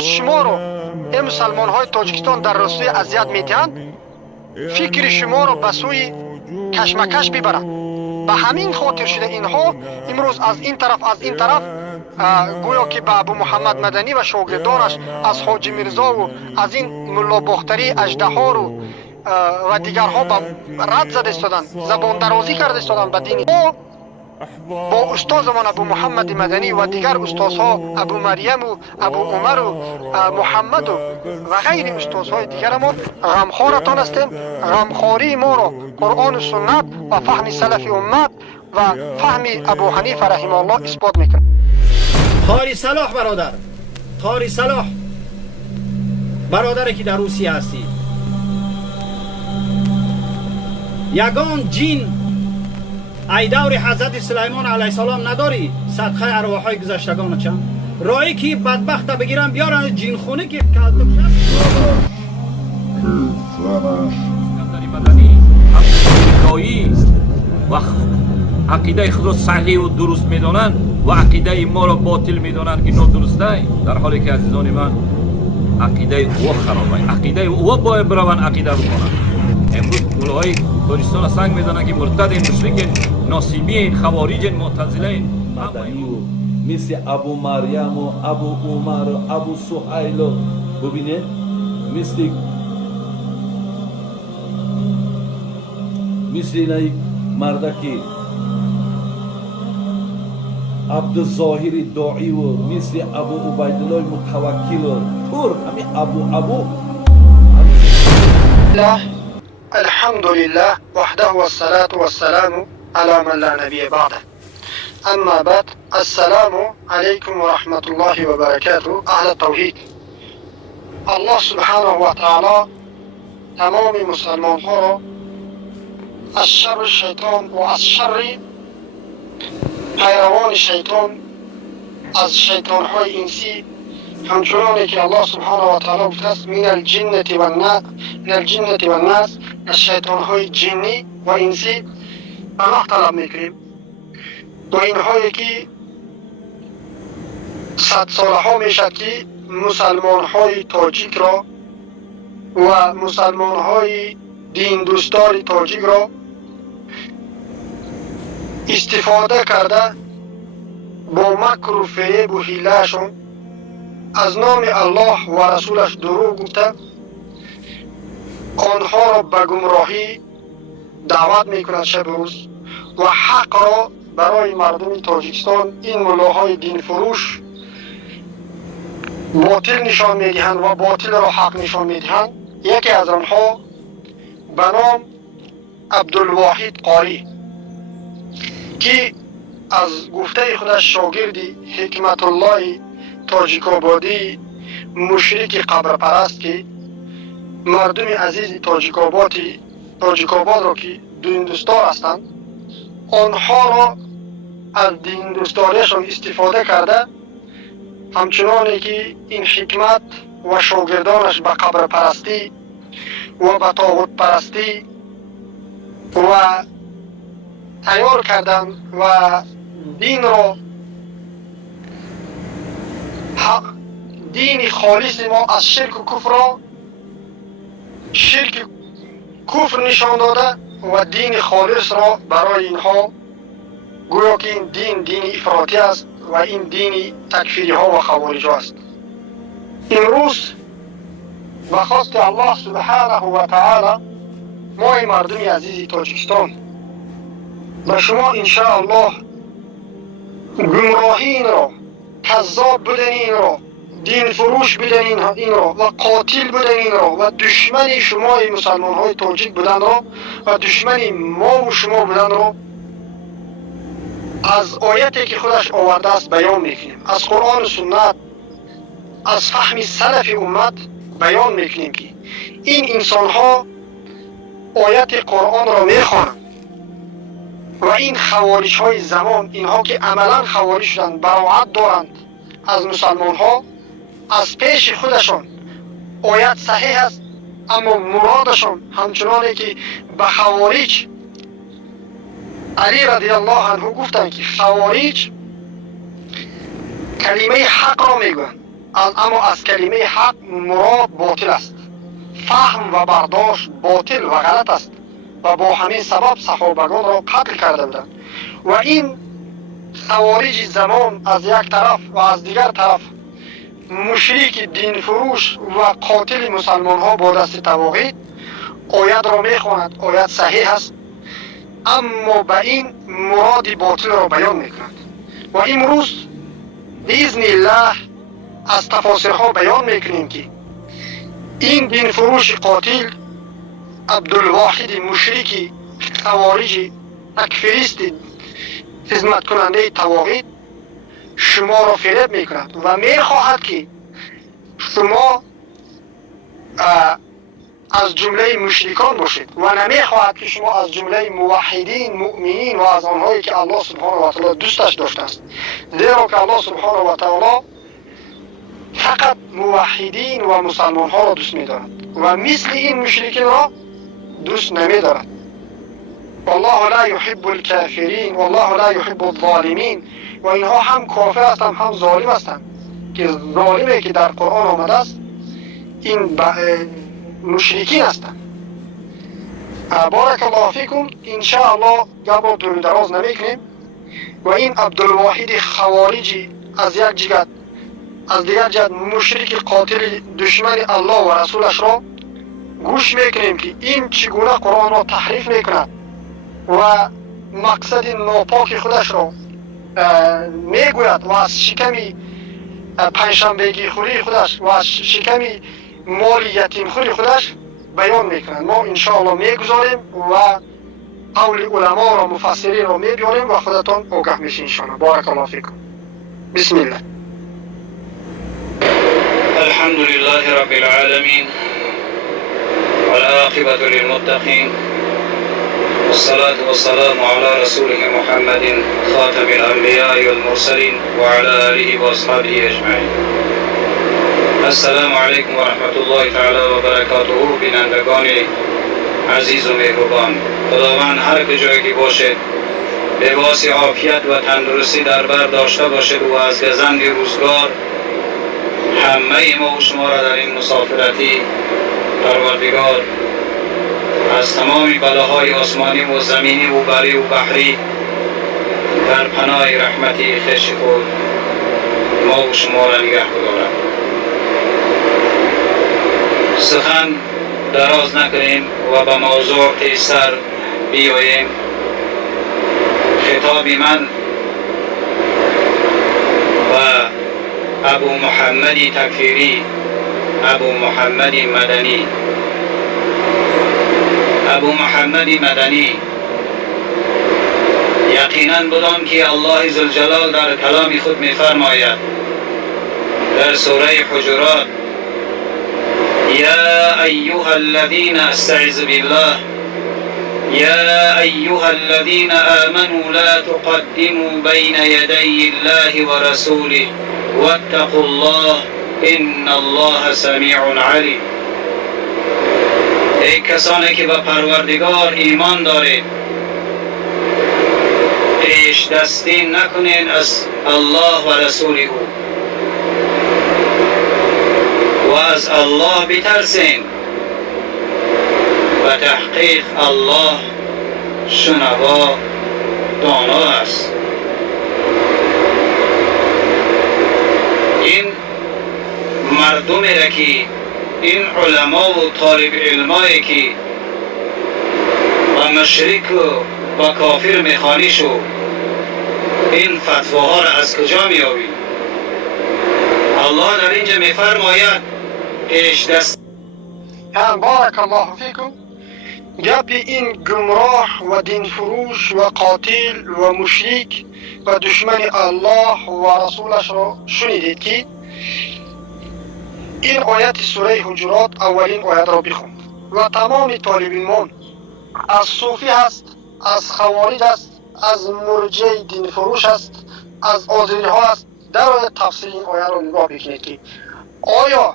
امروز شما رو این مسلمان های تاجیکستان در روسیه اذیت میدهند، فکر شما رو به سوی کشمکش ببرند. به همین خاطر شده اینها امروز از این طرف گویا که به ابو محمد مدنی و شاگردانش از حاجی میرزا و از این ملا باختری اژدها رو و دیگرها رد زده استادن، زبان درازی کرده استادن به دین. با استادمان ابو محمد مدنی و دیگر استادها ابو مریم و ابو عمر و محمد و غیر استادهای دیگر ما غمخوارتان هستیم. غمخواری ما را قرآن و سنت و فهم سلف امت و فهم ابو حنیفه رحمه الله اثبات میکنه. طاری صلاح برادر، طاری صلاح برادری که در روسیه هستی، یگان جین ای دور حضرت سلیمان علیه السلام نداری؟ صدقه ارواحای گذشتگان چند رایی که بدبخت بگیرن بیارن جین خونه که کلتوک و عقیده خود صحیح و درست میدونن و عقیده ما را باطل میدونن که نادرسته، در حالی که عزیزان من عقیده او خرابه، عقیده او باید برون عقیده بکنن. امروز مولای تاجیکستان سنگ میزنن که مرتد مشرک ناصبی خوارج معتزله مدنی و مثل ابو مریم و ابو عمر و ابو سهیل و ببینه مثل اینای مردکی عبدالظاهر داعی و مثل ابو عبیدالله متوکل و طور همین ابو الحمد لله وحده والصلاة والسلام على من لا نبي بعده. اما بعد، السلام علیکم و رحمت الله و برکاته. اهل التوحید، الله سبحانه و تعالی تمام مسلمان ها را از شر شیطان و از شر پیروان شیطان از شیطان های انسی، همچنانی که الله سبحانه و تعالی گفته است من الجنة و الناس، از شیطان های جنی و انسی پناه طلب میکنیم. و اینهایی که 100 ساله ها میشد که مسلمان های تاجیک را و مسلمان های دین دوستار تاجیک را استفاده کرده با مکر و فریب و حیلهشون از نام الله و رسولش دروغ گفته آنها را به گمراهی دعوت میکنند شب روز و حق را برای مردم تاجیکستان این ملاهای دین فروش باطل نشان میدهند و باطل را حق نشان میدهند. یکی از آنها به نام عبدالواحد قاری که از گفته خودش شاگردی حکمت الله تاجیک‌آبادی مشرک قبر پرست که مردم عزیز تاجیک‌آباد را که دین دوستار هستند آنها را از دین دوستاریشان استفاده کرده، همچنانی که این حکمت و شاگردانش به قبر پرستی و به طاغوت پرستی و تیار کردن و دین را دین خالص ما از شرک و کفر نشان داده و دین خالص را برای اینها گویا که این دین افراطی است و این دین تکفیری ها و خوارج است. امروز به خواست الله سبحانه و تعالی ما مردم عزیز تاجیکستان به شما انشاءالله گمراهی این را، کذاب بدن این را، دین فروش بدن این را و قاتل بدن این را و دشمن شما مسلمان های تاجیک بدن را و دشمن ما و شما بدن را از آیتی که خودش آورده است بیان میکنیم، از قرآن و سنت، از فهم سلف امت بیان میکنیم که این انسان ها آیت قرآن را میخوانند و این خوارج های زمان، اینها که عملا خوارج شدند، براعت دارند از مسلمان ها، از پیش خودشان آیت صحیح است اما مرادشان همچنانی که به خوارج علی رضی الله عنه گفتند که خوارج کلمه حق را میگویند اما از کلمه حق مراد باطل است. فهم و برداشت باطل و غلط است و با همین سبب صحابگان را قتل کرده بودند. و این خوارج زمان از یک طرف و از دیگر طرف مشرک دین فروش و قاتل مسلمان ها با دست طواغیت آیت را میخواند، آیت صحیح است، اما به این مراد باطل را بیان میکنند. و امروز باذن الله از تفاسیرها بیان میکنیم که این دین فروش قاتل عبدالواحد مشرک خوارج تکفیریست خدمت کننده طواغیت شما را فریب میکند و میخواهد که شما از جمله مشرکان باشید و نمیخواهد که شما از جمله موحدین مؤمنین و از آنهایی که الله سبحانه و تعالی دوستش داشته است. زیرا که الله سبحانه و تعالی فقط موحدین و مسلمان ها را دوست می‌دارد و مثل این مشرکین را دوست نمی‌دارد. والله لا يحب الكافرین والله لا يحب الظالمین. و اینها هم کافر هستند هم ظالم هستند که ظالمی که در قرآن آمده است این مشرکین هستند. بارک الله فیکم. ان شاء الله گپ دور دراز نمیکنیم و این عبدالواحد خوارجی از یک جهت از دیگر جهت مشرک قاتل دشمن الله و رسولش را گوش میکنیم که این چگونه قرآن را تحریف میکند و مقصد ناپاک خودش را میگوید و از شکم پنجشنبهگی خوری خودش و از شکم مال یتیم خوری خودش بیان میکنند. ما انشاءالله میگذاریم و قول علما را مفسرین را میبیاریم و خودتان آگاه میشین انشاءالله. بارک الله فیکم. بسم الله. الحمد لله رب العالمين والعاقبة للمتقين والصلاة والسلام على رسوله محمد خاتم الأنبياء والمرسلين وعلى آله وأصحابه أجمعين. السلام عليكم ورحمة الله تعالى وبركاته. بینندگان عزیز و مهربان، خداوند هر کجایی که باشد لباس عافیت و تندرستی در بر داشته باشد و از گزند روزگار همه ما و شما را در این مسافرتی پروردگار از تمام بلاهای آسمانی و زمینی و بری و بحری در پناه رحمتی خویش خود ما و شما را نگه بدارد. سخن دراز نکنیم و به موضوع تیزتر بیاییم. خطاب من و ابو محمد تکفیری، ابو محمد مدنی. ابو محمد مدنی یقینا بدان که الله ذوالجلال در کلام خود می‌فرماید در سوره حجرات: یا ایها الذین استعذ بالله یا ایها الذین آمنوا لا تقدموا بین یدی الله و رسوله واتقوا الله ان الله سمیع علیم. ای کسانی که به پروردگار ایمان دارید، پیش دستی نکنین از الله و رسول او و از الله بترسین و تحقیق الله شنوا دانا است. این مردمی را که این علما و طالب علمایی که و مشرک و کافر میخوانی شو، این فتواها را از کجا میابی؟ الله در اینجا میفرماید پیش دست. بارک الله فیکم. گپ این گمراه و دین فروش و قاتل و مشرک و دشمن الله و رسولش را شنیدید که این آیت سوره حجرات اولین آیت را بخوند و تمام طالب علمان از صوفی هست، از خوارج است، از مرجع دین فروش است، از آذری ها است، در آیت تفسیر این آیت را نگاه بکنید که آیا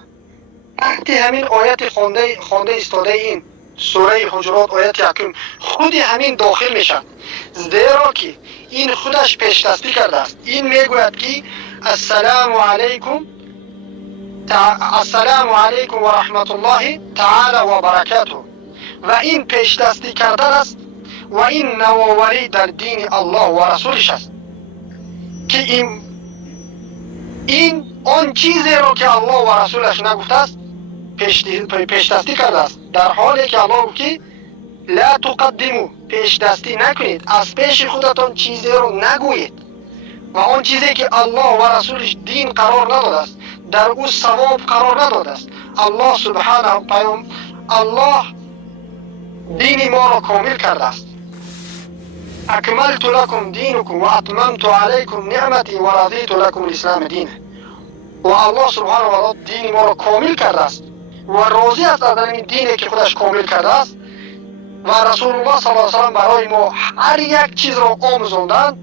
تحت همین آیت خوانده استاده این سوره حجرات آیت یکم خود همین داخل میشن، زیرا که این خودش پیش دستی کرده است. این میگوید که السلام علیکم السلام علیکم و رحمت الله تعالی و برکاته. و این پیش دستی کردن است و این نوآوری در دین الله و رسولش است که این آن چیزی را که الله و رسولش نگفته است پیش دستی کرده است، در حالی که الله گفت که لا تقدمو، پیش دستی نکنید، از پیش خودتان چیزی رو نگویید و آن چیزی که الله و رسولش دین قرار نداده است، در او ثواب قرار نداده است. الله سبحانه الله دین ما را کامل کرده است. اکملت لکم دینکم و اتممت علیکم نعمتی و رضیت لکم الاسلام دین. و الله سبحانه و تعالی دین ما را کامل کرده است و راضی است از این دینی که خودش کامل کرده است و رسول الله صلی الله علیه و سلم برای ما هر یک چیز را آموزاندند.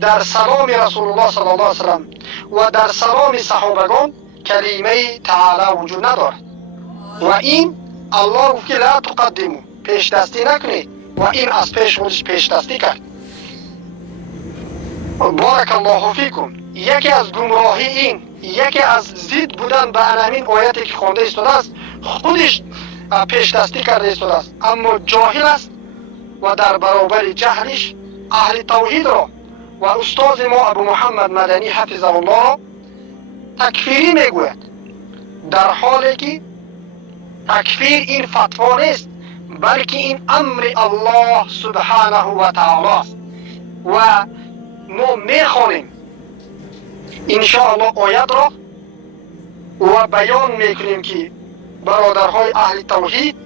در سلام رسول الله صلی الله علیه و سلم و در سلام صحابگان کلمه تعالی وجود ندارد و این الله گفت که لا تقدمو، پیش دستی نکنید و این از پیش خودش پیش دستی کرد. بارک الله فیکم. یکی از گمراهی این، یکی از ضد بودن به همین آیتی که خوانده ایستاده است، خودش پیش دستی کرده ایستاده است اما جاهل است و در برابر جهلش اهل توحید را و استاد ما ابو محمد مدنی حفظه الله تکفیری میگوید، در حالی که تکفیر این فتوا نیست بلکه این امر الله سبحانه و تعالی است و ما میخوانیم انشاءالله آیت را و بیان میکنیم که برادرهای اهل توحید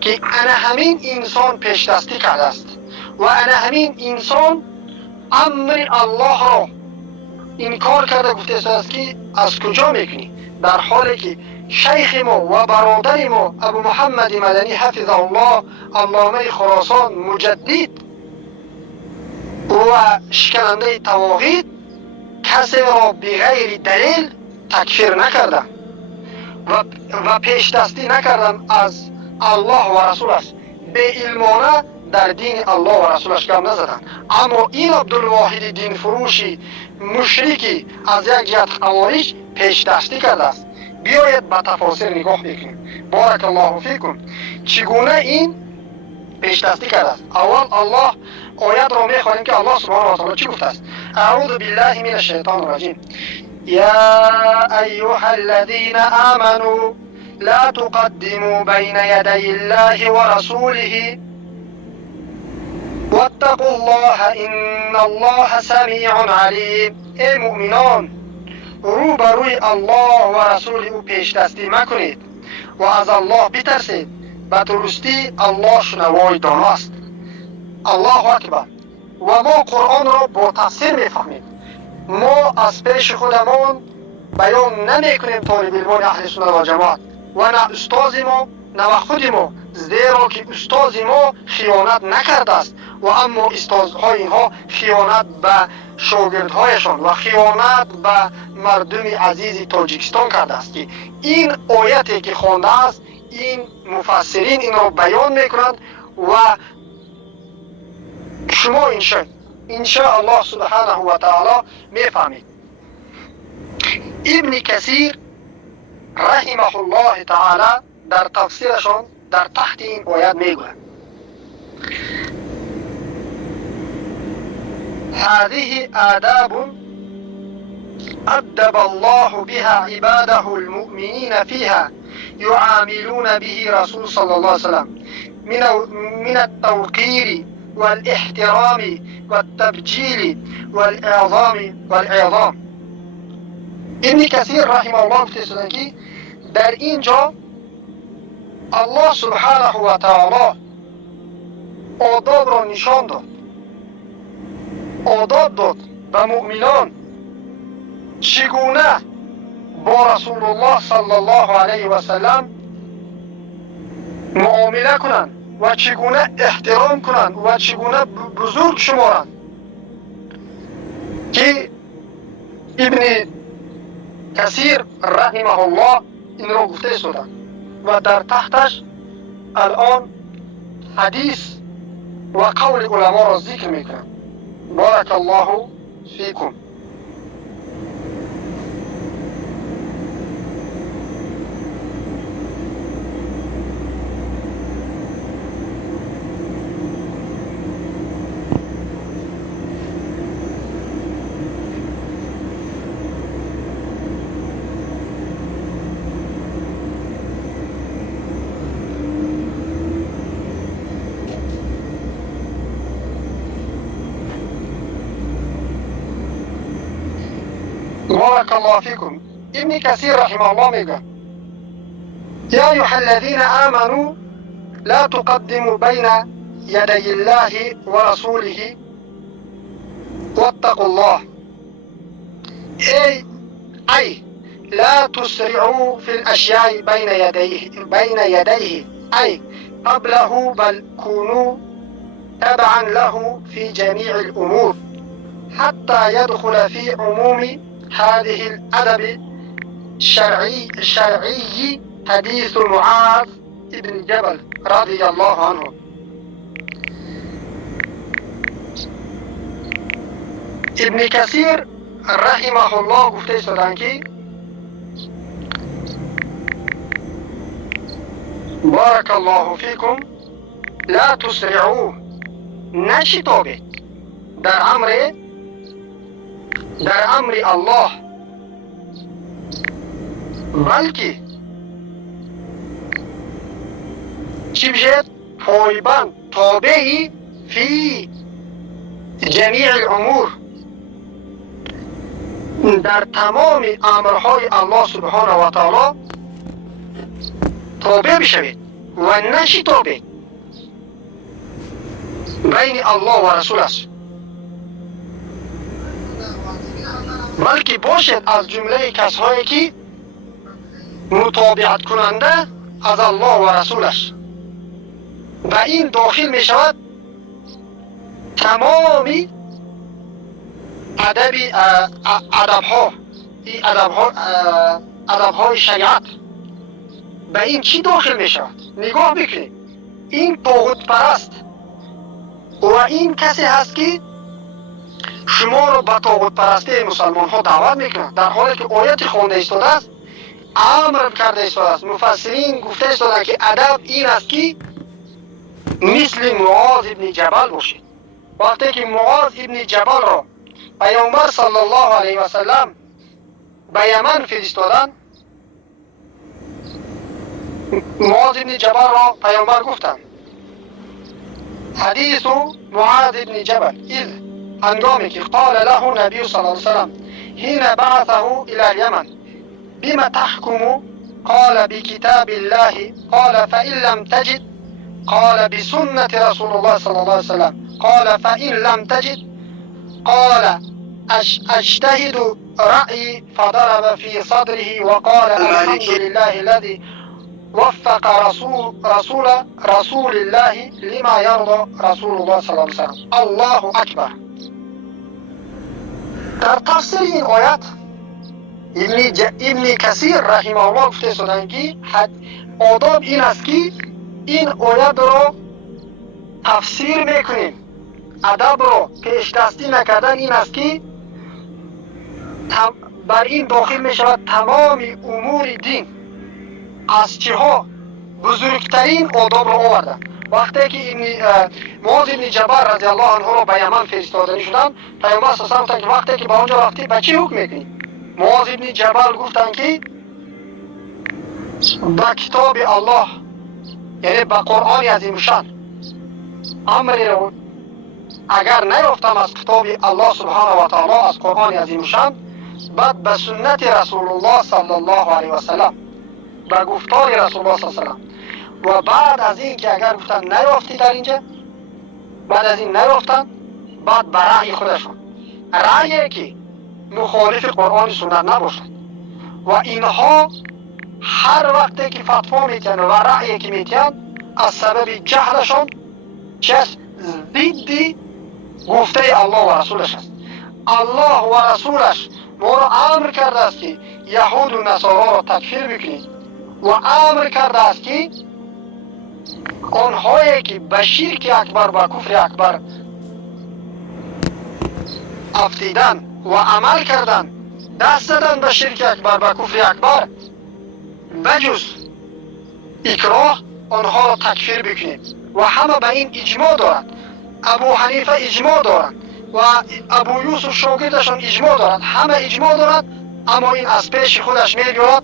که انا همین انسان پیش دستی کرده است و انا همین انسان امر الله را انکار کرده، گفته است که از کجا میکنی، در حالی که شیخ ما و برادر ما ابو محمد مدنی حفظه الله علامه خراسان مجدد و شکننده توحید کسی را بغیر دلیل تکفیر نکردن و پیش دستی نکردن از الله و رسولش، به علمانه در دین الله و رسولش گام نزدن. اما این عبدالواحد دین فروشی مشرکی از یک جهت خوارج پیش دستی کرده است. بیایید به تفاصیل نگاه بکنیم. بارک الله فیکم. چگونه این پیش دستی کرده است؟ اول الله آیت را میخوانیم که الله سبحانه و تعالی چی گفته است؟ اعوذ بالله من الشیطان الرجیم. یا ایها الذین آمنوا لا تقدموا بین یدی الله و رسوله واتقوا الله ان الله سمیع علیم. ای مؤمنان، رو بروی الله و رسول او پیش دستی مکنید و از الله بترسید، به درستی الله شنوای داناست. الله اکبر. و ما قرآن را با تفسیر میفهمیم، ما از پیش خودمان بیان نمی کنیم طالب علمان اهل سنت و جماعت و نه استاد ما نه خود ما، زیرا که استاد ما خیانت نکرده است و اما استادهای اینها خیانت به شاگردهایشان و خیانت به مردم عزیز تاجیکستان کرده است که این آیتی که خوانده است این مفسرین این را بیان میکنند و شما انشاء الله سبحانه و تعالی میفهمید. ابن کثیر رحمه الله تعالی در تفسیرشان در تحت این آیت میگوید هذه آداب أدب الله بها عباده المؤمنين فيها يعاملون به رسول صلى الله عليه وسلم من التوقير والاحترام والتبجيل والإعظام. ابن کثیر رحمه الله گفته که در اینجا الله سبحانه و تعالی آداب را نشان داد، آداب داد به مؤمنان چگونه با رسول الله صلی الله علیه و سلم معامله کنند و چگونه احترام کنند و چگونه بزرگ شمارند که ابن کثیر رحمه الله این را گفته است و در تحتش الان حدیث و قول علما را ذکر میکنند. بارک الله فیکم. بارك الله فيكم. ابن كثير رحمه الله میگه يا أيها الذين آمنوا لا تقدموا بين يدي الله ورسوله واتقوا الله. أي لا تسرعوا في الأشياء بين يديه أي قبله، بل كونوا تبعا له في جميع الأمور حتى يدخل في عموم هذه الأدب الشرعي حديث معاذ ابن جبل رضي الله عنه. ابن كثير رحمه الله گفته شدن که بارك الله فيكم لا تسرعوا، نشتابید در امر الله، بلکه چی بشید؟ پایبند تابعی فی جمیع الامور، در تمام امرهای الله سبحانه و تعالی تابع بشوید و نشتابید بین الله و رسول است، بلکه باشد از جمله کسایی که مطابقت کننده از الله و رسولش. و این داخل می شود تمامی ادب‌های شریعت. به این چی داخل می شود؟ نگاه بکنید، این طاغوت پرست و این کسی هست که شما رو به طاغوت پرستی مسلمان ها دعوت میکنه، در حالی که آیت خوانده ایستاده است، امر کرده ایستاده است. مفسرین گفته ایستادن که ادب این است که مثل معاذ ابن جبل باشید. وقتی که معاذ ابن جبل را پیامبر صلی الله علیه و سلم به یمن فرستادن، معاذ ابن جبل را پیامبر گفتند حدیث معاذ ابن جبل اذ هنگامی که قال له نبی صلی الله علیه و سلم حين بعثه الى اليمن بما تحكم قال بكتاب الله قال فإن لم تجد قال بسنة رسول الله صلى الله عليه وسلم قال فإن لم تجد قال اجتهد رأيي فضرب في صدره وقال الحمد لله الذي وفق رسول الله لما يرضى رسول الله صلى الله عليه وسلم. الله اکبر. در تفسیر این آیت ابن کثیر رحمه الله گفته شدند که آداب این است که این آیت رو تفسیر میکنیم، ادب رو پیش دستی نکردن این است که بر این داخل می شود تمام امور دین. از چها بزرگترین آداب رو آوردن. وقتی که معاذ ابن جبل رضی الله عنه رو به یمن فرستاده شدن، پیامبر صلی الله علیه و آله وقتی که به اونجا رفتی به چی حکم میکنی؟ معاذ ابن جبل گفتن که با کتاب الله، یعنی با قرآن عظیم شان امری رو اگر نیافتم از کتاب الله سبحانه و تعالی، از قرآن عظیم شان، بعد به سنت رسول الله صلی الله علیه و سلم، به گفتار رسول الله صلی الله علیه و سلم. و بعد از این که اگر گفتن نیافتی در اینجا، بعد از این نیافتن، بعد به رأی خودشون، رأیی که مخالف قرآن سنت نباشد و اینها هر وقتی که فتوا میتن و رأیی که میتن از سبب جهلشون چس ضد گفته الله و رسولش است. الله و رسولش ما را امر کرده است که یهود و نصارا را تکفیر بکنید و امر کرده است که آنهایی که به شرک اکبر و کفر اکبر افتیدن و عمل کردن، دست دادن به شرک اکبر و کفر اکبر، بجز اکراه آنها را تکفیر بکنید. و همه به این اجماع دارند. ابو حنیفه اجماع دارند و ابو یوسف شاگردشان اجماع دارند، همه اجماع دارند. اما این از پیش خودش میگوید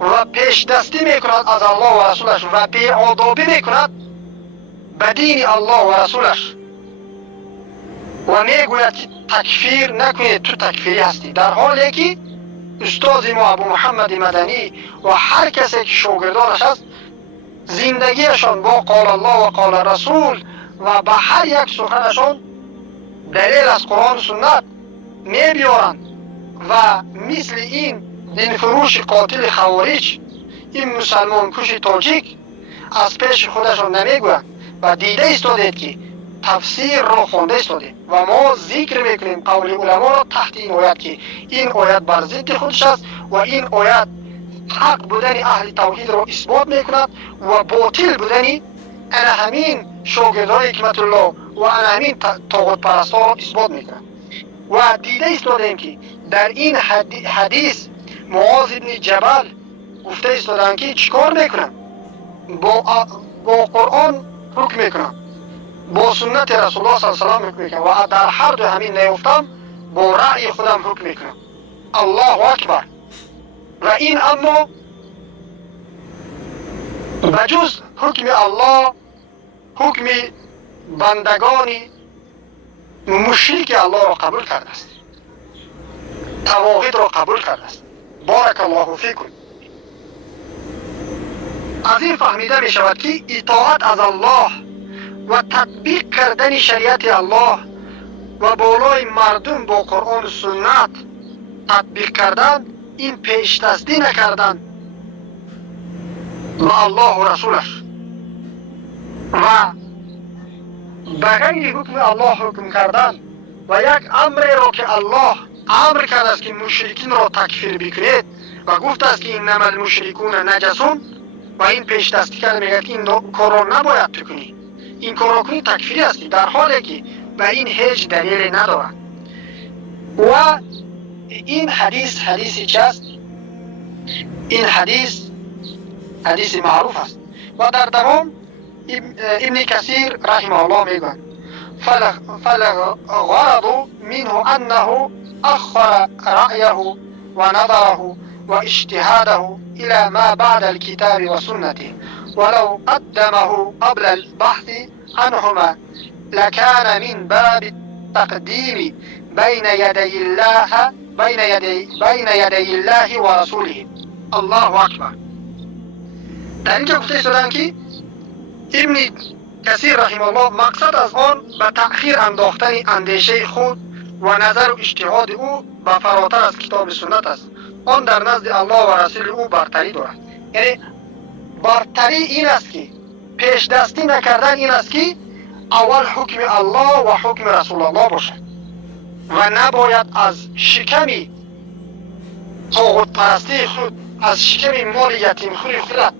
و پیش دستی میکند از الله و رسولش و بی‌آدابی میکند به دین الله و رسولش. و میگوید که تکفیر نکنید، تو تکفیری هستی، در حالی که استاد ما ابو محمد مدنی و هر کسی که شاگردانش است زندگیشان با قال الله و قال رسول و به هر یک سخنشان دلیل از قرآن و سنت می بیارند و مثل این دین فروش قاتل خوارج، این مسلمان کش تاجیک از پیش خودشان نمیگویند و دیده ایستادید که تفسیر را خونده ایستادید و ما ذکر میکنیم قول علما را تحت این آیت که این آیت بر ضد خودش است و این آیت حق بودن اهل توحید را اثبات میکند و باطل بودن انا همین شاگردان حکمت الله و انا همین طاغوت پرستا را اثبات میکند. و دیده ایستادیم که در این حدیث معاذ بن جبل گفته ایستادن که چیکار میکنن؟ با قرآن حکم میکنن، با سنت رسول الله صلی الله علیه و حکم میکنن و در هر دو همین نیفتم با رأی خودم حکم میکنم. الله اکبر. و این اما بجز حکم الله حکم بندگان مشرک الله را قبول کرده است، توحید را قبول کرده است. بارک الله فیکم. از این فهمیده می شود که اطاعت از الله و تطبیق کردن شریعت الله و بالای مردم با قرآن و سنت تطبیق کردن، این پیش دستی نکردن و الله و رسولش و به غیر حکم الله حکم کردن و یک امر را که الله امر کرده است که مشرکین را تکفیر بکنید و گفته است که انما المشرکون نجسون و این پیش دستی کرده میگه که این کار را نباید تو کنی، این کار را کنی تکفیری هستی، در حالی که به این هیچ دلیلی ندارد. و این حدیثی چه است؟ این حدیث معروف است و در دوام ابن کثیر رحمه الله میگوید فالغرض منه انه اخر رأيه و نظره و اجتهاده الى ما بعد الكتاب و سنته ولو قدمه قبل البحث عنهما لكان من باب التقديم بين يدي الله و رسوله. الله اکبر. در اینجا گفته شدن که ابن کثیر رحمه الله مقصد از آن به تأخیر انداختن اندیشه خود و نظر و اجتهاد او به فراتر از کتاب سنت است. آن در نزد الله و رسول او برتری دارد. یعنی برتری این است که پیش دستی نکردن این است که اول حکم الله و حکم رسول الله باشد و نباید از شکم طاغوت پرستی خود، از شکم مال یتیم خوری خودت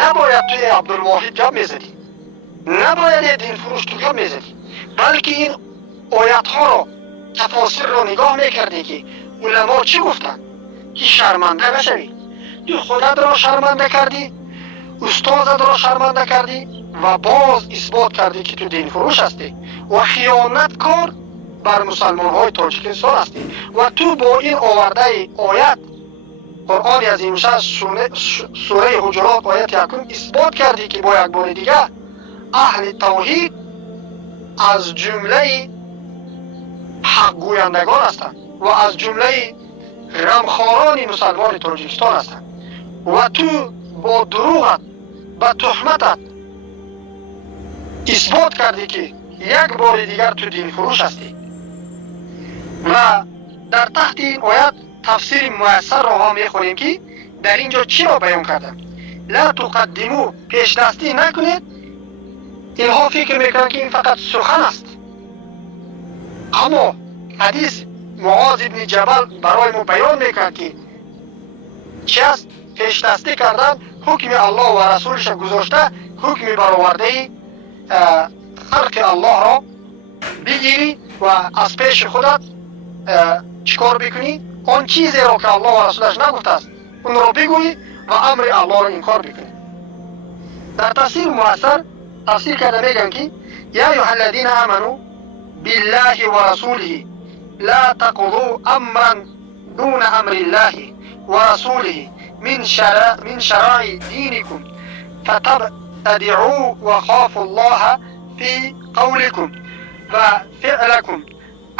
نباید توی عبدالواحد جاب میزدی، نباید دین فروش تو جاب میزدی، بلکه این آیت ها را تفاسیر را نگاه میکردی که علما چی گفتن که شرمنده نشوی. تو خودت را شرمنده کردی، استادت را شرمنده کردی و باز اثبات کردی که تو دین فروش هستی و خیانت کار بر مسلمان های تاجیکستان هستی و تو با این آورده آیت قرآن عظیم سوره حجرات آیت 1 اثبات کردی که با یک بار دیگه اهل توحید از جمله حق گویندگان هستند و از جمله غمخواران مسلمان تاجیکستان هستند و تو با دروغت و تهمتت اثبات کردی که یک بار دیگر تو دین فروش هستی. و در تحت این آیت تفسیر مؤثر را هم میخوریم که در اینجا چی را بیان کردم؟ لا تقدمو، پیش دستی نکنید. اینها فکر میکنن که این فقط سخن است، اما حدیث معاذ ابن جبل برای ما بیان میکنه که چی است؟ پیش دستی کردن حکم الله و رسولش گذاشته، حکم برآورده خلق الله را بگیری و از پیش خودت چیکار بکنی؟ آن چیزی را که الله و رسولش نگفته است اون را بگویی و امر الله را انکار بکنی. در تفسیر مؤثر تفسیر کرده میگن که یا ایها الذین آمنوا بالله و رسوله لا تقضوا امرا دون امر الله و رسوله من شرائع دینکم فتبتدعوا و خافوا الله في قولكم وفعلكم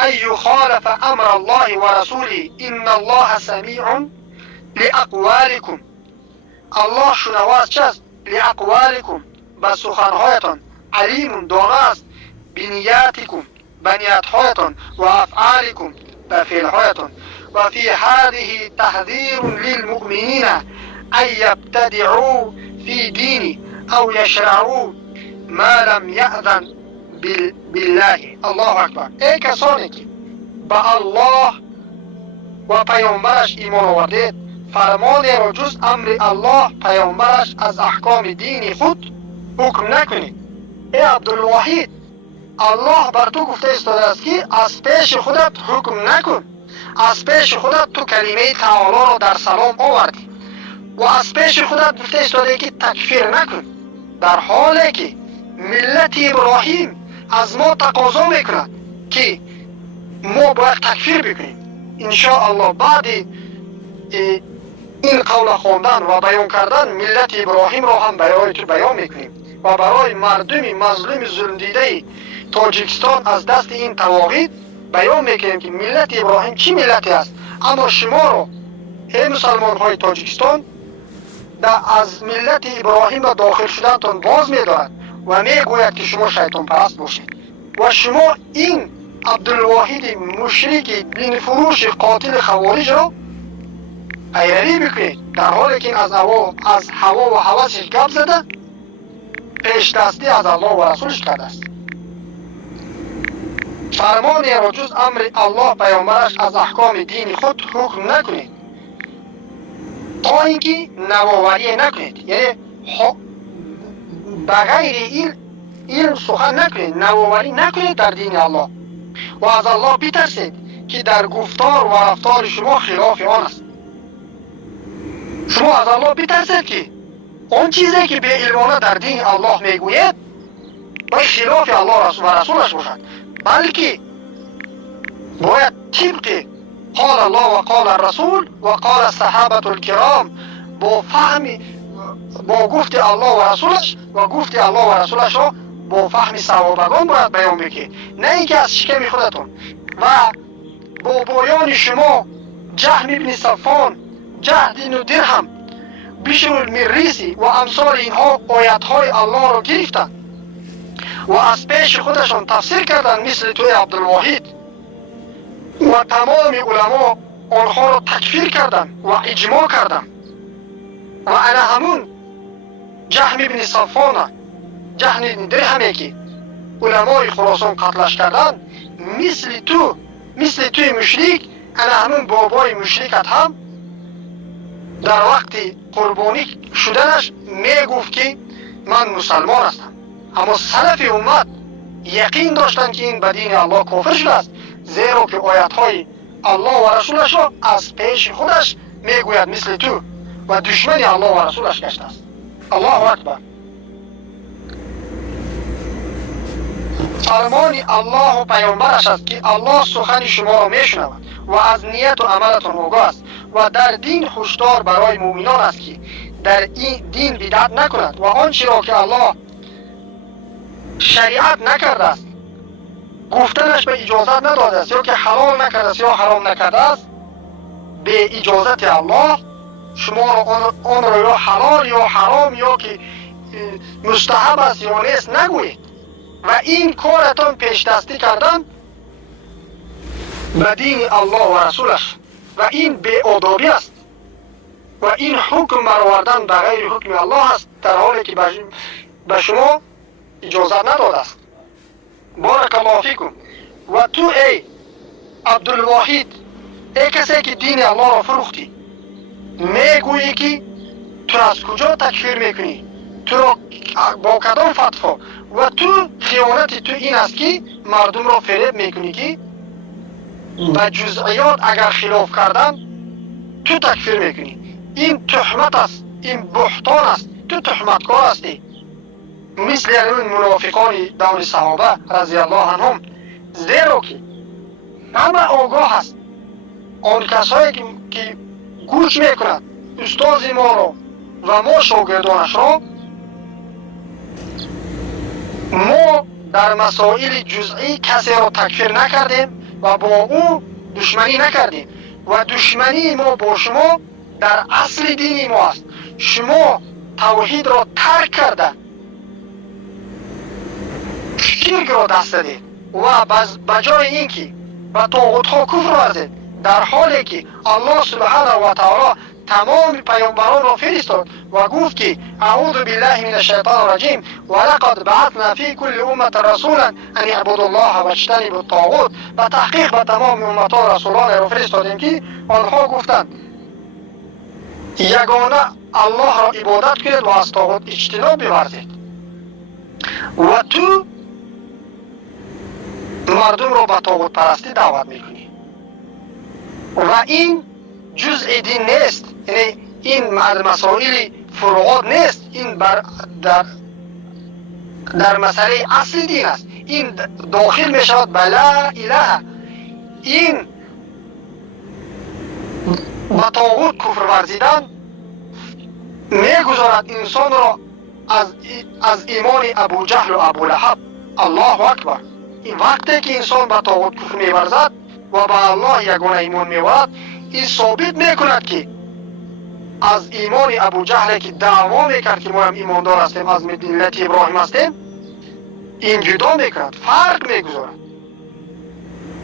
أن يخالف أمر الله ورسوله إن الله سميع لأقوالكم. الله شنواز چست لأقوالكم بسخنهایتان، علیم دانست بنیاتكم بنیاتهایتان و افعالكم بفعلهایتان. و في هذه تحذير للمؤمنين أن يبتدعوا في دينه أو يشرعوا ما لم يأذن بالله. الله أكبر. ای کسانی که به الله و پیامبرش ایمان آوردید، فرمانی را جز امر الله پیامبرش از احکام دین خود حکم نکنید. ای عبدالواحد، الله بر تو گفته ایستاده است که از پیش خودت حکم نکن. از پیش خودت تو کلمه تعالی را در سلام آوردی و از پیش خودت گفته ایستاده که تکفیر نکن، در حالی که ملت ابراهیم از ما تقاضا میکند که ما باید تکفیر بکنیم. انشاءالله بعد این قول خواندن و بیان کردن ملت ابراهیم را هم برای تو بیان میکنیم و برای مردم مظلوم ظلم دیده تاجیکستان از دست این طواغیت بیان میکنیم که ملت ابراهیم چی ملتی است. اما شما را ای مسلمان های تاجیکستان از ملت ابراهیم و داخل شدنتان باز میدارد و میگوید که شما شیطان پرست باشید و شما این عبدالواحد مشرک دین فروش قاتل خوارج را پیروی بکنید، در حالی که از هوا و هوسش گپ زده پیش دستی از الله و رسولش کرده است. فرمانی را جز امر الله پیامبرش از احکام دین خود حکم نکنید تا اینکه نوآوری نکنید، یعنی بغیر علم سخن نکنید، نوآوری نکنید در دین الله و از الله بترسید که در گفتار و رفتار شما خلاف آن است. شما از الله بترسید که اون چیزی که به علمانه در دین الله میگوید باید خلاف الله و رسولش باشد، بلکه باید طبق قال الله و قال الرسول و قال الصحابه الكرام با گفت الله و رسولش و گفت الله و رسولش را با فهم صحابگان باید بیان بکنید، نه اینکه از شکم خودتون و با بیان شما جهم ابن صفان، جهد و درهم، بشر المریسی و امثال اینها آیتهای الله را گرفتن و از پیش خودشان تفسیر کردن مثل توی عبدالواحد و تمام علما آنها را تکفیر کردن و اجماع کردن و انا همون جهم ابن صفان، جهل ابن درهمی که علمای خراسان قتلش کردن، مثل توی مشرک انا همون بابای مشرکت هم در وقت قربانی شدنش میگفت که من مسلمان هستم، اما سلف امت یقین داشتن که این به دین الله کافر شده است، زیرا که آیتهای الله و رسولش را از پیش خودش میگوید مثل تو و دشمن الله و رسولش گشته است. الله اکبر. فرمان الله و پیامبرش است که الله سخن شما را میشنود و از نیت و عملتان آگاه است و در دین هشدار برای مؤمنان است که در این دین بدعت نکند و آنچه را که الله شریعت نکرده است گفتنش به اجازت نداده است یا که حلال نکرده است یا حرام نکرده است به اجازت الله شما را آن را یا حلال یا حرام یا که مستحب است یا نیست نگویید و این کارتان پیش دستی کردن به دین الله و رسولش و این بی آدابی است و این حکم برآوردن به غیر حکم الله است در حالی که به شما اجازت نداده است. بارک الله فیکم. و تو ای عبدالواحد، ای کسی که دین الله را فروختی، میگویی که تو از کجا تکفیر میکنی؟ تو را با کدام فتوا؟ و تو خیانت تو این است که مردم را فریب میکنی که به جزئیات اگر خلاف کردن تو تکفیر میکنی. این تهمت است، این بهتان است، تو تهمتکار هستی، مثل اون منافقان دور صحابه رضی الله عنهم، زیرا که همه آگاه است آن کسایی که گوش میکنند استاد ما را و ما شاگردانش را، ما در مسائل جزئی کسی را تکفیر نکردیم و با او دشمنی نکردیم و دشمنی ما با شما در اصل دینی ما است. شما توحید را ترک کرده شرک را دست دادید و بجای اینکه به طاغوت ها کفر ورزید، در حالی که الله سبحانه و تعالی تمام پیامبران را فرستاد و گفت که اعوذ بالله من الشیطان الرجیم ولقد بعثنا فی کل امة رسولا ان اعبدوا الله واجتنبوا الطاغوت. به تحقیق به تمام امت ها رسولان را فرستادیم که آنها گفتند یگانه الله را عبادت کنید و از طاغوت اجتناب بورزید و تو مردم را به طاغوت پرستی دعوت میکنی و این جزء دین نیست، یعنی این مسائل فروعات نیست، این در مسئله اصل دین است. این داخل می شود به لا اله. این به طاغوت کفر ورزیدن میگذارد انسان را از ایمان ابو جهل و ابو لهب. الله اکبر. این وقتی که انسان به طاغوت کفر میورزد و به الله یگانه ایمان میورد، این ثابت میکند که از ایمان ابو جهل که دعوا میکرد که ما هم ایماندار هستیم، از ملت ابراهیم هستیم، این جدا میکند، فرق میگذارد.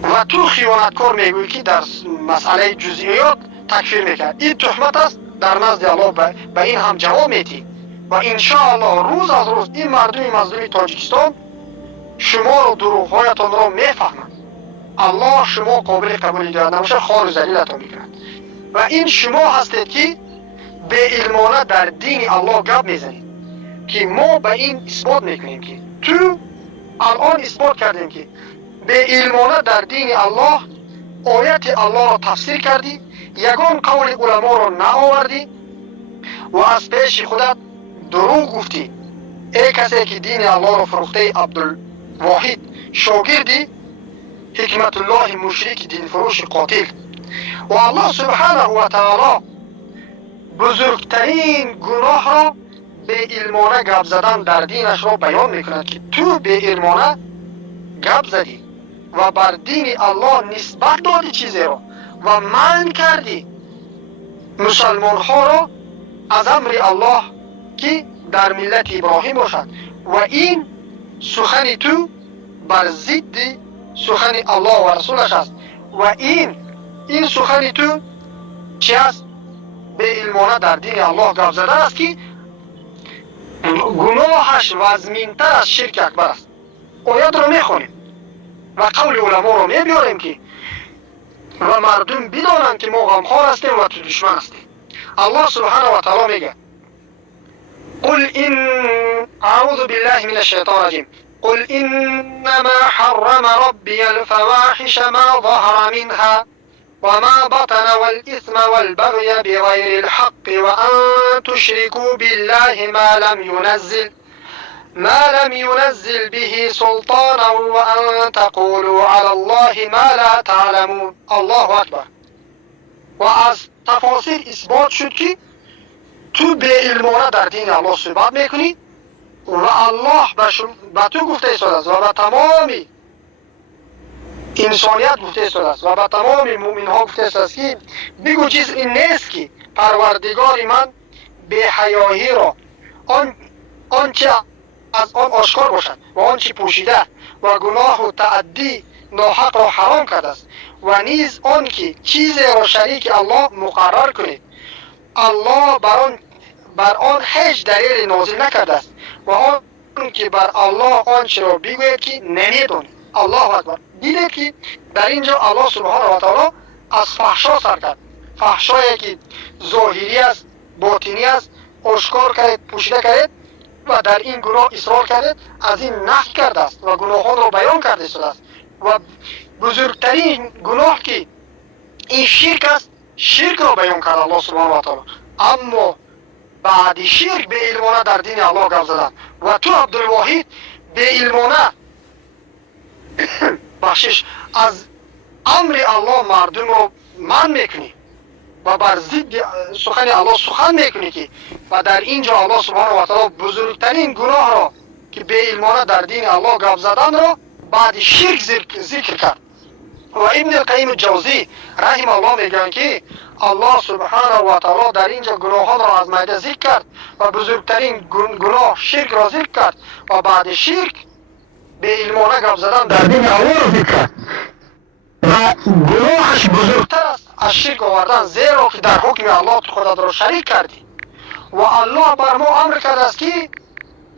و تو خیانتکار میگویی که در مسئله جزئیات تکفیر میکرد. این تهمت است در نزد الله. به این هم جواب میدی و انشاءالله روز از روز این مردم مظلوم تاجیکستان شما رو دروغهایتان را میفهمند. الله شما قابل قبول دیگر نباشه خار و ذلیلتان میکند و این شما هستید که به علمانه در دین الله گپ میزنید که ما به این اثبات میکنیم که تو الان اثبات کردیم که به علمانه در دین الله آیت الله را تفسیر کردی، یگان قول علما را نآوردی و از پیش خودت دروغ گفتی. ای کسی که دین الله را فروخته عبدالواحد شاگردی حکمت الله مشرک دین فروش قاتل. و الله سبحانه و تعالی بزرگترین گناه را به علمانه گپ زدن در دینش را بیان میکند که تو به علمانه گپ زدی و بر دین الله نسبت دادی چیزی را و منع کردی مسلمان ها را از امر الله که در ملت ابراهیم باشد و این سخن تو بر ضد سخن الله و رسولش است و این سخن تو چی است؟ به علمانه در دین الله گپ زدن است که گناهش وزمینتر از شرک اکبر است. آیات رو میخونیم و قول علما رو میبیاریم که و مردم بدانند که ما غمخوار هستیم و تو دشمن هستیم. الله سبحانه و تعالی میگه قل اعوذ بالله من الشیطان الرجیم قل انما حرم ربي الفواحش ما ظهر منها وما بطن والإثم والبغي بغير الحق وأن تشركوا بالله ما لم ينزل به سلطانا وأن تقولوا على الله ما لا تعلمون. الله أكبر. و از تفاصیل اثبات شد که تو به علمانه در دین الله صحبت میکنی و الله به تو گفته ایستاده است و به تمام انسانیت گفته ایستاده است و به تمام مؤمن ها گفته ایستاده است که بگو چیز این نیست که پروردگار من به حیایی را آنچه از آن آشکار باشد و آنچه پوشیده و گناه و تعدی ناحق را حرام کرده است و نیز آن که چیزی را شریک الله مقرر کنید. الله بر آن هیچ دلیل نازل نکرده است و آن که بر الله آنچه را بگوید که نمیدانید. الله اکبر. دیدید که در اینجا الله سبحانه و تعالی از فحشا سر کرد. فحشایی که ظاهری است، باطنی است، آشکار کرد، پوشیده کرد و در این گناه اصرار کرد، از این نفی کرده است و گناهان را بیان کرده است و بزرگترین گناه که این شرک است، شرک را بیان کرد الله سبحانه و تعالی. اما بعد شرک به علمانه در دین الله گپ زدن و تو عبدالواحد به علمانه بخشش از امر الله مردم رو من میکنی و بر ضد سخن الله سخن میکنی که و در اینجا الله سبحانه و تعالی بزرگترین گناه را که به علمانه در دین الله گپ زدن را بعد شرک ذکر کرد. و ابن القیم الجوزی رحم الله میگن که الله سبحانه و تعالی در اینجا گناهان را از میده ذکر کرد و بزرگترین گناه شرک را ذکر کرد و بعد شرک به علمانه گپ زدن در دین الله را ذکر کرد و گناهش بزرگتر است از شرک آوردن، زیرا که در حکم الله تو خودت را شریک کردی. و الله بر ما امر کرده است که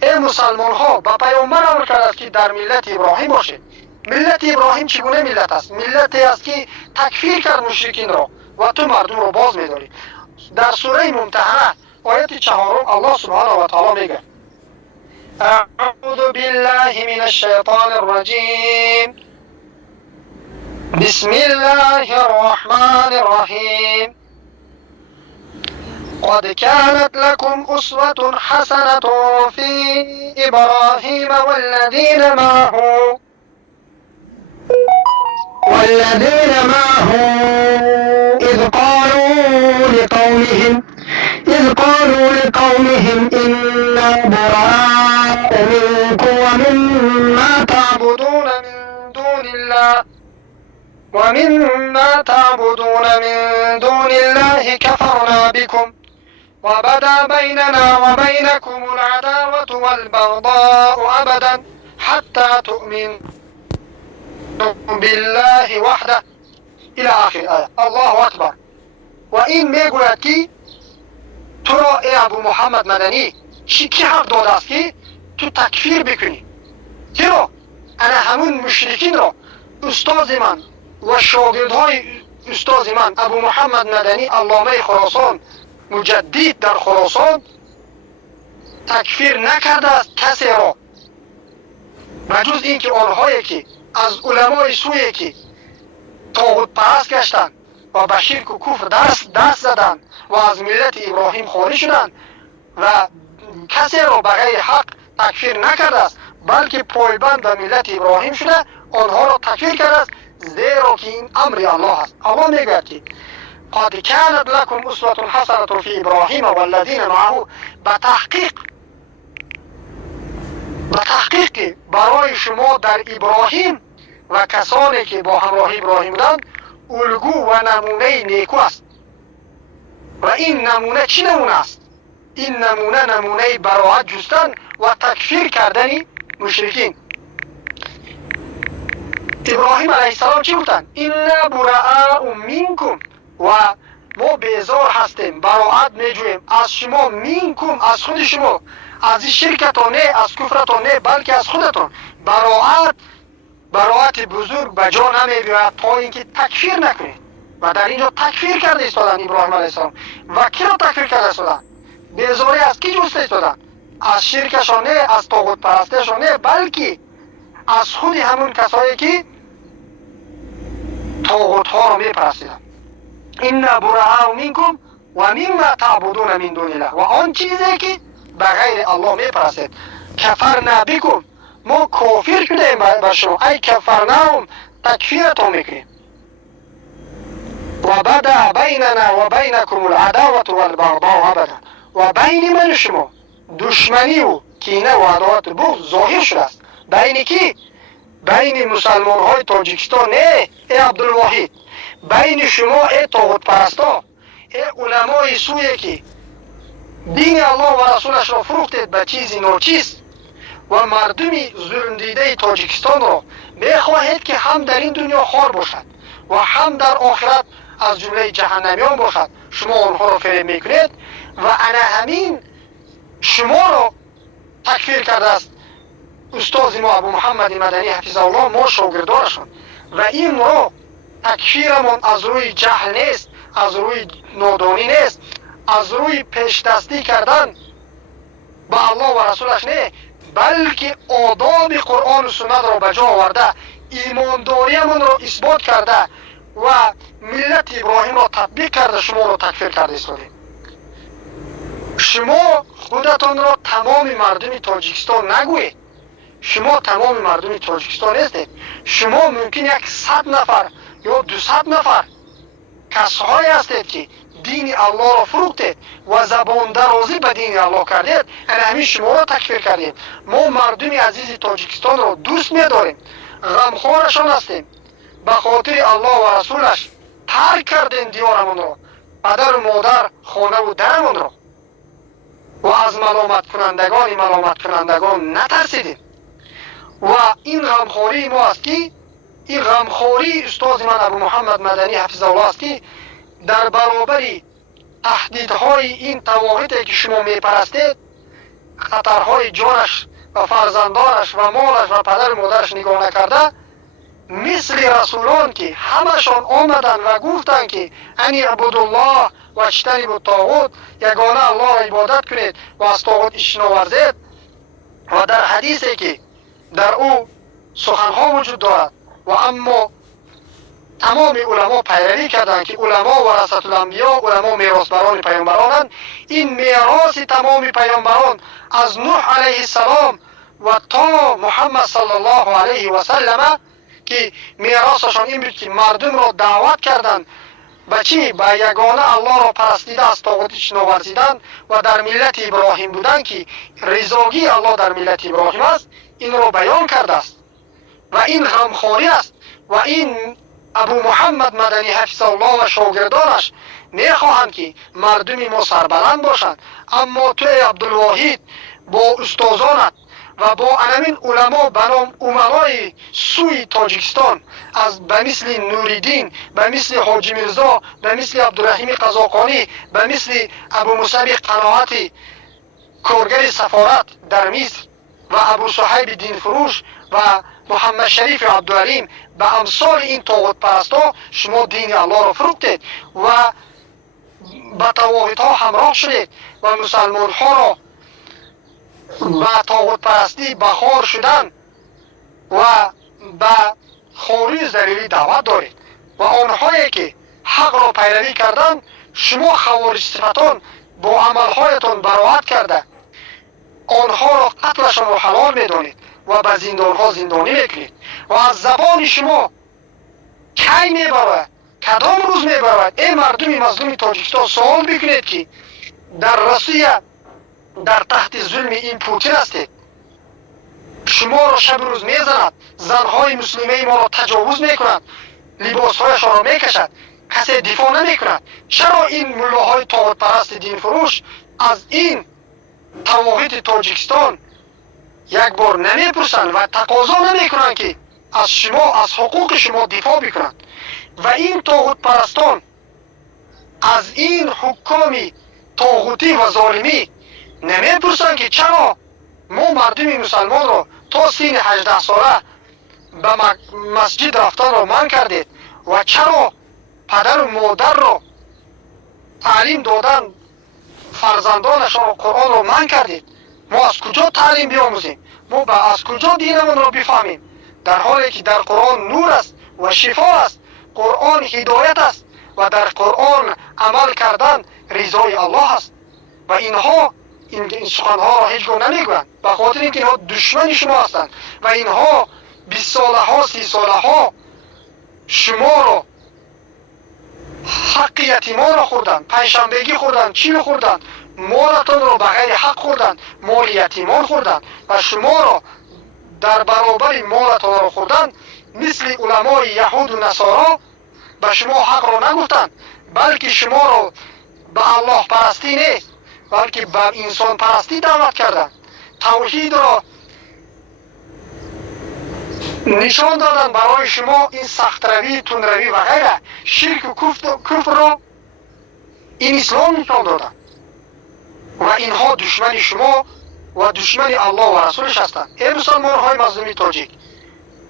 ای مسلمان ها، به پیامبر امر کرده است که در ملت ابراهیم باشید. ملت ابراهیم چگونه ملت است؟ ملتی است که تکفیر کرد مشرکین را و تو مردم را باز می‌داری. در سوره ممتحنه آیت 4 الله سبحانه و تعالی میگه اعوذ بالله من الشیطان الرجیم بسم الله الرحمن الرحیم قد كانت لكم أسوة حسنة في إبراهيم والذين معه إذ قالوا لقومهم إنا براء منكم ومما تعبدون من دون الله كفرنا بكم وبدا بيننا وبينكم العداوة والبغضاء أبدا حتى تؤمنوا بالله وحده إلى آخر آية. الله أكبر. و این میگوید که تو را ای ابو محمد مدنی کی حق داده است که تو تکفیر بکنی؟ چرا؟ انا همون مشرکین را استاد من و شاگردهای استاد من ابو محمد مدنی علامه خراسان مجدد در خراسان تکفیر نکرده است کسی را، بجز این که آنهایی که از علمای سوی که طاغوت پرست گشتند و به شرک و کفر دست زدند و از ملت ابراهیم خارج شدند و کسی را به غیر حق تکفیر نکرده است، بلکه پایبند به ملت ابراهیم شده آنها را تکفیر کرده است، زیرا که این امر الله است. الله میگوید که قد كانت لكم أسوة حسنة في إبراهيم والذين معه، به تحقیق برای شما در ابراهیم و کسانی که با همراه ابراهیم بودند الگو و نمونه نیکو است. و این نمونه چی نمونه است؟ این نمونه براءت جستن و تکفیر کردن مشرکین. ابراهیم علیه السلام چی گفتند؟ انا براء منکم، و ما بیزار هستیم، براءت میجویم از شما، منکم از خود شما، از این شرکتان نه، از کفرتان نه، بلکه از خودتان. براءت بزرگ به جا نمیباید تا اینکه تکفیر نکنید. و در اینجا تکفیر کرده ایستادن ابراهیم علیه السلام. و کی را تکفیر کرده ایستادن؟ بیزاری از کی جسته ایستادن؟ از شرکشان نه، از طاغوت پرستیشان نه، بلکه از خود همون کسایی که طاغوت ها را میپرستیدن. این براء منکم و مما تعبدون من دون الله، و آن چیزی که به غیر الله میپرستید. کفرنا بکم، ما کافر شدیم به شما، ای کفرناهم، تکفیرتون میکنیم. و بدا بیننا و بینکم العداوة والبغضاء ابدا، و بین من و شما دشمنی و کینه و عداوت و بغض ظاهر شده است. بین کی؟ بین مسلمان های تاجیکستان نه ای عبدالواحد، بین شما ای طاغوت پرستا، ای علمای سوی که دین الله و رسولش را فروختید به چیزی ناچیز، و مردمی ظلم دیده تاجیکستان را میخواهید که هم در این دنیا خوار باشد و هم در آخرت از جمله جهنمیان باشد. شما آنها را فریب میکنید و انا همین شما را تکفیر کرده است استاد ما ابو محمد مدنی حفظه الله، ما شاگردانشان. و این را تکفیرمان از روی جهل نیست، از روی نادانی نیست، از روی پیش دستی کردن به الله و رسولش نه، بلکه آداب قرآن و سنت را به جا آورده، ایمانداریمان را اثبات کرده و ملت ابراهیم را تطبیق کرده شما را تکفیر کرده ایستادید. شما خودتان را تمام مردم تاجیکستان نگویید. شما تمام مردم تاجیکستان هستید. شما ممکن 100 نفر یا 200 نفر کسایی هستید که دین الله را فروختید و زبان درازی به دین الله کردید، همین شما را تکفیر کردید. ما مردم عزیز تاجیکستان را دوست می‌داریم، غمخوارشان هستیم. به خاطر الله و رسولش ترک کردیم دیارمون را، پدر و مادر، خانه و درمون را، و از ملامت کنندگان نترسیدیم. و این غمخواری ما است که این غمخواری استاد من ابو محمد مدنی حفظه الله است که در برابر تهدیدهای این طواغیتی که شما میپرستید، خطرهای جانش و فرزندانش و مالش و پدر و مادرش نگاه نکرده، مثل رسولان که همشان آمدن و گفتن که انی عبد الله و اجتنبوا الطاغوت، یگانه الله را عبادت کنید و از طاغوت اجتناب ورزید، و در حدیثی که در او سخنها وجود دارد و اما تمام علما پیروی کردند که علما ورثه الانبیا، علما میراثبران پیامبرانند. این میراث تمام پیامبران از نوح علیه السلام و تا محمد صلی الله علیه و سلم که میراثشان این بود که مردم را دعوت کردند به چی؟ به یگانه الله را پرستیده از طاغوت اجتناب ورزیدن و در ملت ابراهیم بودن که رضاگی الله در ملت ابراهیم است. این را بیان کرده است و این غمخواری است. و این ابو محمد مدنی حفظه الله و شاگردانش میخواهند که مردم ما سربلند باشند، اما تو ای عبدالواحد با استادانت و با همین علما به نام امرای سوی تاجیکستان، از به مثل نوریدین، به مثل حاجی میرزا، به مثل عبدالرحیم قزاقانی، به مثل ابو مصعب قناعتی کارگر سفارت در مصر و ابو صحیب دین فروش و محمد شریف عبدالعلیم، به امثال این طاغوت پرستا شما دین الله را فروختید و به طواغیت ها همراه شدید و مسلمان ها را به طاغوت پرستی بخار شدن و به خواری ذلیلی دعوت دارید. و آنهایی که حق را پیروی کردن، شما خوارج صفتان با عملهایتان براعت کرده آنها را قتلشان را حلال میدانید و به زندانها زندانی میکنید. و از زبان شما کی میبرد، کدام روز میبرد ای مردم مظلوم تاجیکستان سوال بکنید که در روسیه در تحت ظلم این پوتین هستید، شما را شب روز میزند، زنهای مسلمه ما را تجاوز میکند، لباسهایشان را میکشد، کسی دفاع نمیکند. چرا این ملاهای طاغوت پرست دین فروش از این طواغیت تاجیکستان یک بار نمیپرسند و تقاضا نمیکنند که از شما، از حقوق شما دفاع بکنند؟ و این طاغوت پرستان از این حکام طاغوتی و ظالمی نمیپرسند که چرا ما مردم مسلمان را تا سن 18 ساله به مسجد رفتن را منع کردید و چرا پدر و مادر را تعلیم دادن فرزندانشان را قرآن را منع کردید؟ ما از کجا تعلیم بیاموزیم؟ ما از کجا دینمون را بفهمیم؟ در حالی که در قرآن نور است و شفا است، قرآن هدایت است و در قرآن عمل کردن رضای الله است. و اینها این سخنها را هیچگاه نمیگویند، به خاطر اینکه اینها دشمن شما هستند و اینها 20 ساله ها 30 ساله ها شما را حق یتیمان را خوردن، پنجشنبگی خوردن، چی خوردن، مالتان را به غیر حق خوردن، مال یتیمان خوردن و شما را در برابر مالتان را خوردن. مثل علمای یهود و نصارا به شما حق را نگفتند، بلکه شما را به الله پرستی نیست بلکه به انسان پرستی دعوت کردند. توحید را نشان دادن برای شما، این سخت روی، تند روی و غیره، شرک و کفر را این اسلام نشان دادن و اینها دشمن شما و دشمن الله و رسولش هستند. ای مسلمان های مظلوم تاجیک،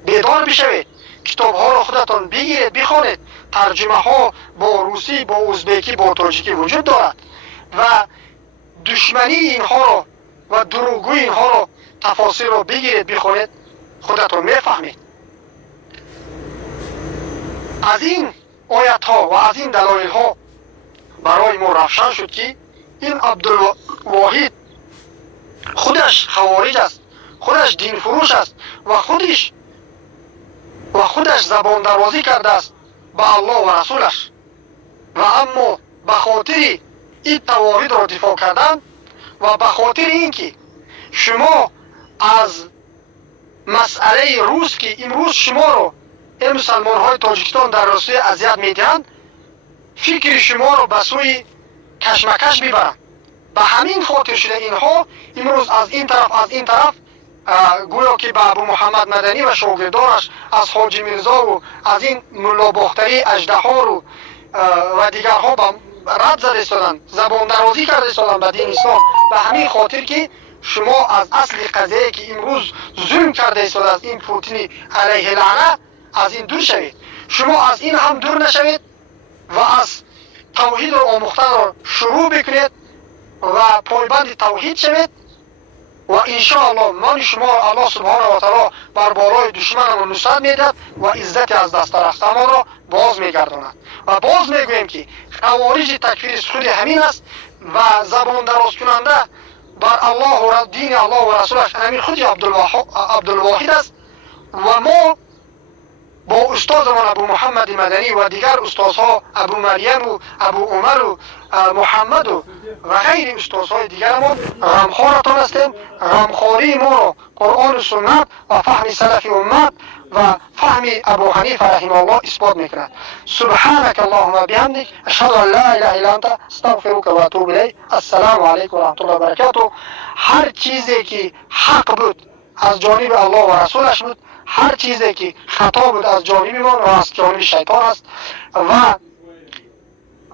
بیدار بشوید، کتاب ها را خودتان بگیرید بخوانید. ترجمه ها با روسی، با ازبکی، با تاجیکی وجود دارد و دشمنی اینها را و دروغگویی اینها را تفاسیر را بگیرید بخوانید، خودتان میفهمید. از این آیت ها و از این دلایل ها برای ما روشن شد که این عبدالواحد خودش خوارج است، خودش دین فروش است و خودش زبان دروازی کرده است به الله و رسولش. و اما به خاطر این تواحید را دفاع کردن و به خاطر اینکه شما از مسئله روز که امروز شما رو این مسلمان های تاجیکستان در روسیه اذیت میدهند، فکر شما رو به سوی کشمکش میبرند. به همین خاطر شده اینها امروز از این طرف گویا که به ابو محمد مدنی و شاگردانش از حاجی میرزا و از این ملا باختری اژدها رو و دیگرها رد زده ایستادن، زبان درازی کرده ایستادن به دین اسلام. به همین خاطر که شما از اصل قضیه که امروز ظلم کرده ایستاده از این پوتین علیه لعنه از این دور شوید. شما از این هم دور نشوید و از توحید رو آموختن رو شروع بکنید و پایبند توحید شوید و انشاءالله من شما الله سبحانه و تعالی بر بالای دشمنان نصرت میدهد و عزت از دست رفتمان را باز میگرداند. و باز میگویم که خوارج تکفیر خود همین است و زبان دراز کننده بر الله و دین الله و رسولش همین خود عبدالواحد است. و ما با استادمان ابو محمد مدنی و دیگر استادها ابو مریم و ابو عمر و محمد و غیر استادهای دیگرمان غمخوارتان هستیم. غمخواری ما را قرآن و سنت و فهم سلف امت و فهم ابو حنیفه رحمه الله اثبات میکند. سبحانك اللهم بحمدك اشهد ان لا اله الا انت استغفرك و اتوب الیک. السلام علیکم و رحمت الله و برکاته. هر چیزی که حق بود از جانب الله و رسولش بود، هر چیزی که خطا بود از جانب ما و از جانب شیطان است و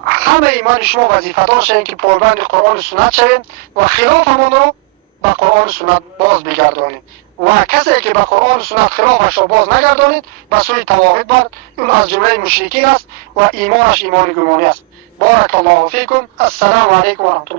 همه ایمان شما وظیفه دار شویم که پایبند قرآن و سنت شویم و خلافمان رو به قرآن و سنت باز بگردانیم و کسی که به قرآن و سنت خلافش را باز نگردانید به سوی تواحید برد، اون از جمله مشرکین است و ایمانش ایمان گمانی است. بارک الله فیکم. السلام علیکم و رحمت الله.